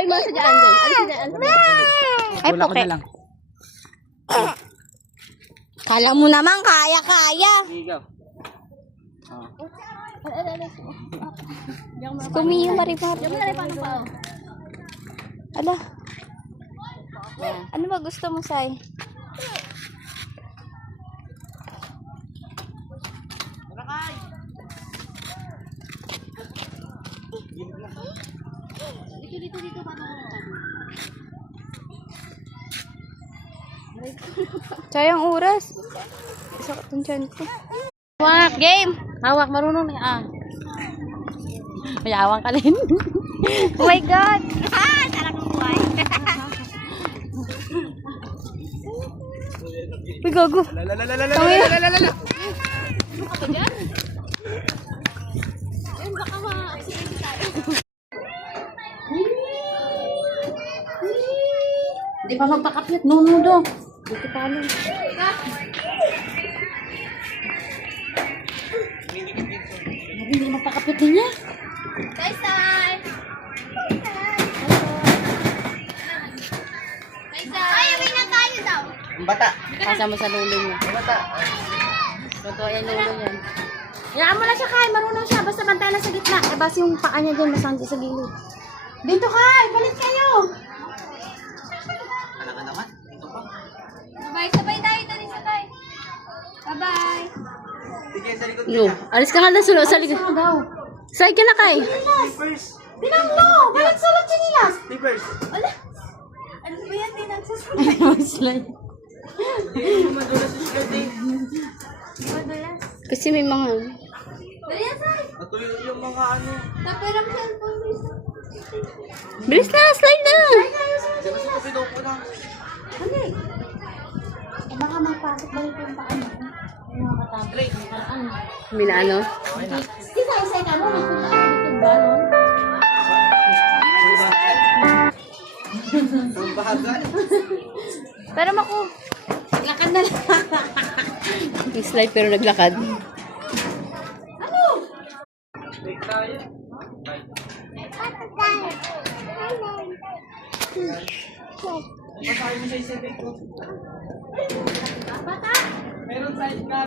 yung mga sadyaan dyan. Ano sadyaan? Ay, puke. Kala mo naman, kaya. Ikaw. Kumiyo, Marimar. Yung mga paano pa? Ala. Ano ba gusto mo, Sai? Dito. Paano? Sayang oras. Sakit ang tiyan ko. Hawak, game. Hawak, marunong na. Mayawang ka rin. Oh my God! Talagang buhay. Uy, gago. Lalalala. Hindi pa magpakapit. Nunudo. Dito palo. Hindi magpakapit din niya. Sai! Ay, uwi na tayo daw. Ang bata. Kasama sa lulo niya. Ang bata. Totoo yan lulo yan. Hayaan mo lang siya, Kai. Marunong siya. Basta bantay lang sa gitna. Eh, basta yung paa niya dyan, masandi sa gilid. Dito, Kai. Balik kayo. Anak ka naman. Ito pa. Sabay tayo dali sa tayo. Bye-bye. Sige, sa likod No. Alis ka nga na sulo. Sa likod. Say ka na, Kai. Slippers. Tinan mo! Balik sulat sinilas! Slippers. Ala! Ano ba yan? Tinagsasabi. Slide. Hindi mo madulas sa skirt eh. Madulas. Kasi may mga... Dali yan, Sai! At yung mga ano. Tapiram cellphone dito. Bilis na, slide na. Di ba sa kapidaw ko na? Ano eh? Baka magpasok balik yung paan mo. Yung mga katablet. May na ano? Okay na. Sige, Sai, ka mo. Nagpunta ako dito ba, no? Ang bahaga. Pero maku. Lakad na lang. Slide pero naglakad. Ano? Take tayo. Masakay mo sa isip ko. Bata! Meron side ka.